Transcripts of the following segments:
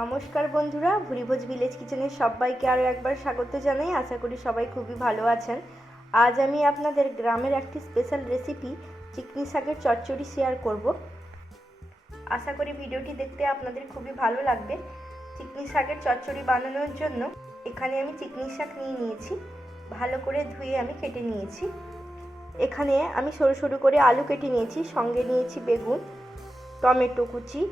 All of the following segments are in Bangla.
নমস্কার বন্ধুরা, ভুরিভোজ ভিলেজ কিচেনের সবাইকে আরও একবার স্বাগত জানাই। আশা করি সবাই খুবই ভালো আছেন। আজ আমি আপনাদের গ্রামের একটি স্পেশাল রেসিপি চিকনি শাকের চচ্চড়ি শেয়ার করব। আশা করি ভিডিওটি দেখতে আপনাদের খুবই ভালো লাগবে। চিকনি শাকের চচ্চড়ি বানানোর জন্য এখানে আমি চিকনি শাক নিয়ে নিয়েছি, ভালো করে ধুয়ে আমি কেটে নিয়েছি। এখানে আমি সরু সরু করে আলু কেটে নিয়েছি, সঙ্গে নিয়েছি বেগুন, টমেটো কুচি,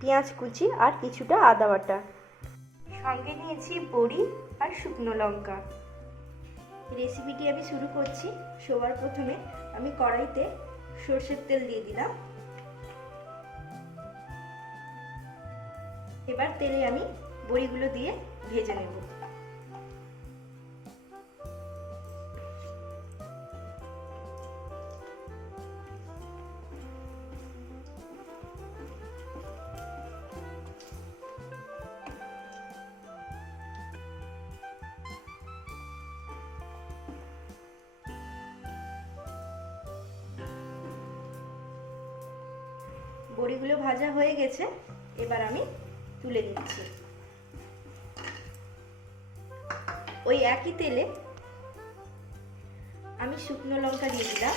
পেঁয়াজ কুচি আর কিছুটা আদা বাটা, সঙ্গে নিয়েছি বড়ি আর শুকনো লঙ্কা। রেসিপিটি আমি শুরু করছি। সবার প্রথমে আমি কড়াইতে সরষের তেল দিয়ে দিলাম। এবার তেলে আমি বড়িগুলো দিয়ে ভেজে নেব। বড়িগুলো ভাজা হয়ে গেছে, এবার আমি তুলে নিচ্ছি। ওই একই তেলে আমি শুকনো লঙ্কা দিয়ে দিলাম,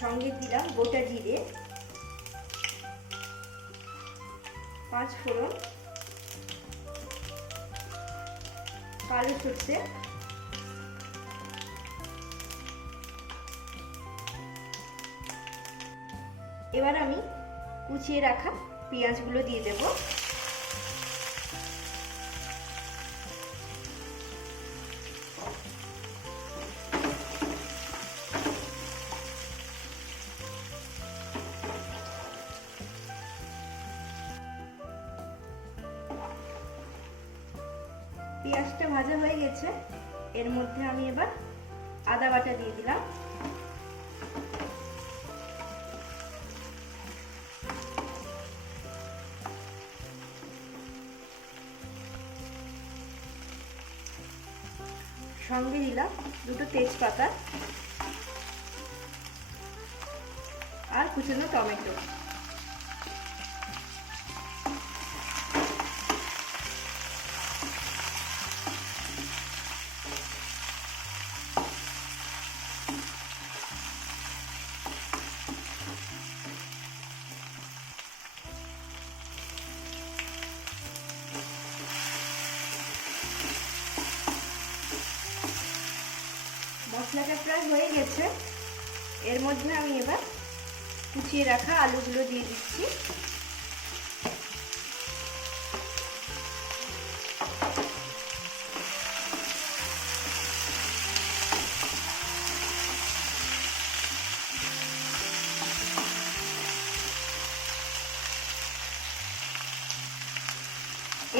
সঙ্গে দিলাম গোটা জিরে, 5 ফোড়ন, কালো সরষে, এবার আমি কুচিয়ে রাখা পেঁয়াজগুলো দিয়ে দেব। পেঁয়াজটা ভাজা হয়ে গেছে, এর মধ্যে আমি এবার আদা বাটা দিয়ে দিলাম। সঙ্গে দিলাম দুটো তেজপাতা আর কুচানো টমেটো। মশলাটা প্রায় হয়ে গেছে, এর মধ্যে আমি এবার কুচিয়ে রাখা আলুগুলো দিয়ে দিচ্ছি।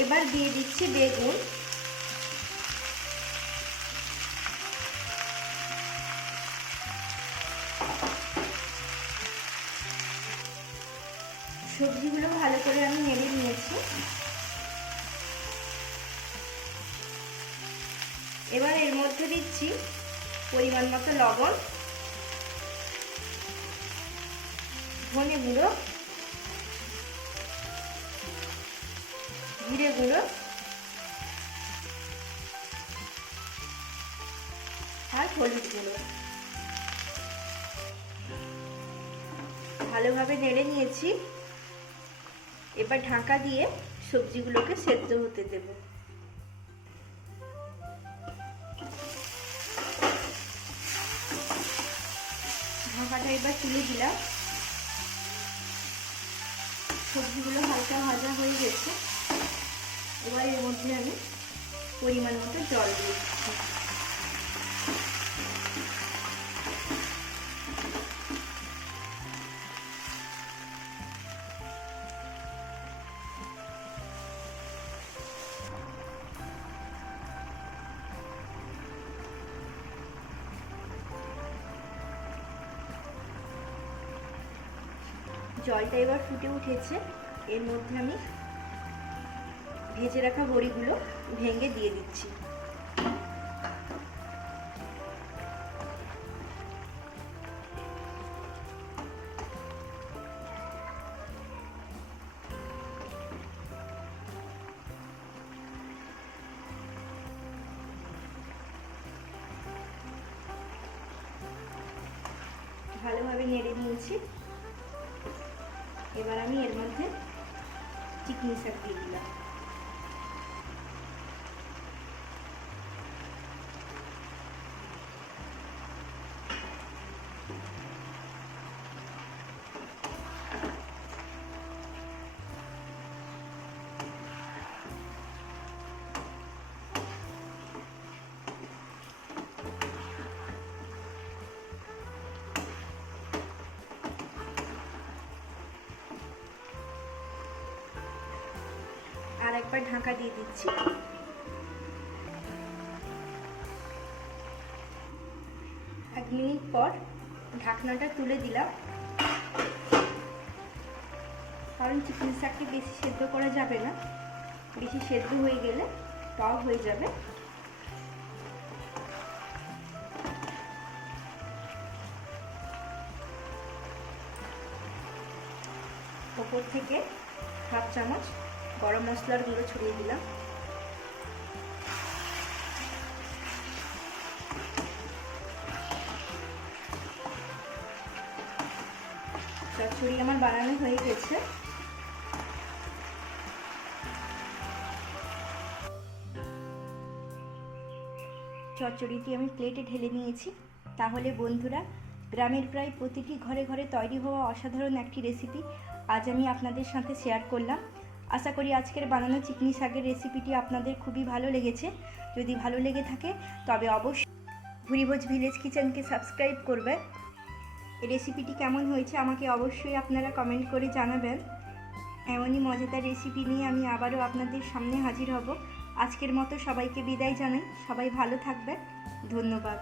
এবার দিয়ে দিচ্ছি বেগুন, সবজিগুলো ভালো করে আমি নেড়ে নিয়েছি। এবার এর মধ্যে দিচ্ছি পরিমাণ মতো লবণ, ধনে গুঁড়ো, জিরে গুঁড়ো আর হলুদ গুঁড়ো। ভালোভাবে নেড়ে নিয়েছি, এবার ঢাকা দিয়ে সবজিগুলোকে সেদ্ধ হতে দেব। ঢাকাটা এবার তুলে দিলাম। সবজিগুলো হালকা ভাজা হয়ে গেছে, এবার এর মধ্যে আমি পরিমাণ মতো জল দিয়ে দিচ্ছি। জলটা এবার ফুটে উঠেছে, এর মধ্যে আমি ভেজে রাখা বড়িগুলো ভেঙে দিয়ে দিচ্ছি। নেড়ে নিয়েছি। এবার আমি এর মধ্যে চিকনি শাক দিয়ে দিলাম। আর একবার ঢাকা দিয়ে দিচ্ছি। 1 মিনিট পর ঢাকনাটা তুলে দিলাম, কারণ চিকনি শাককে বেশি সেদ্ধ করা যাবে না, বেশি সেদ্ধ হয়ে গেলে টক হয়ে যাবে। ওপর থেকে 1/2 চামচ গরম মশলার গুঁড়ো ছড়িয়ে দিলাম। চচ্চড়ি আমার বানানো হয়ে গেছে। চচ্চড়িটি আমি প্লেটে ঢেলে নিয়েছি। তাহলে বন্ধুরা, গ্রামের প্রায় প্রতিটি ঘরে ঘরে তৈরি হওয়া অসাধারণ একটি রেসিপি আজ আমি আপনাদের সাথে শেয়ার করলাম। আশা করি আজকের বানানো চিকনি শাকের রেসিপিটি আপনাদের খুবই ভালো লেগেছে। যদি ভালো লেগে থাকে তবে অবশ্যই ভুরিভোজ ভিলেজ কিচেনকে সাবস্ক্রাইব করবে। এই রেসিপিটি কেমন হয়েছে আমাকে অবশ্যই আপনারা কমেন্ট করে জানাবেন। এমনই মজাদার রেসিপি নিয়ে আমি আবারও আপনাদের সামনে হাজির হব। আজকের মতো সবাইকে বিদায় জানাই। সবাই ভালো থাকবেন। ধন্যবাদ।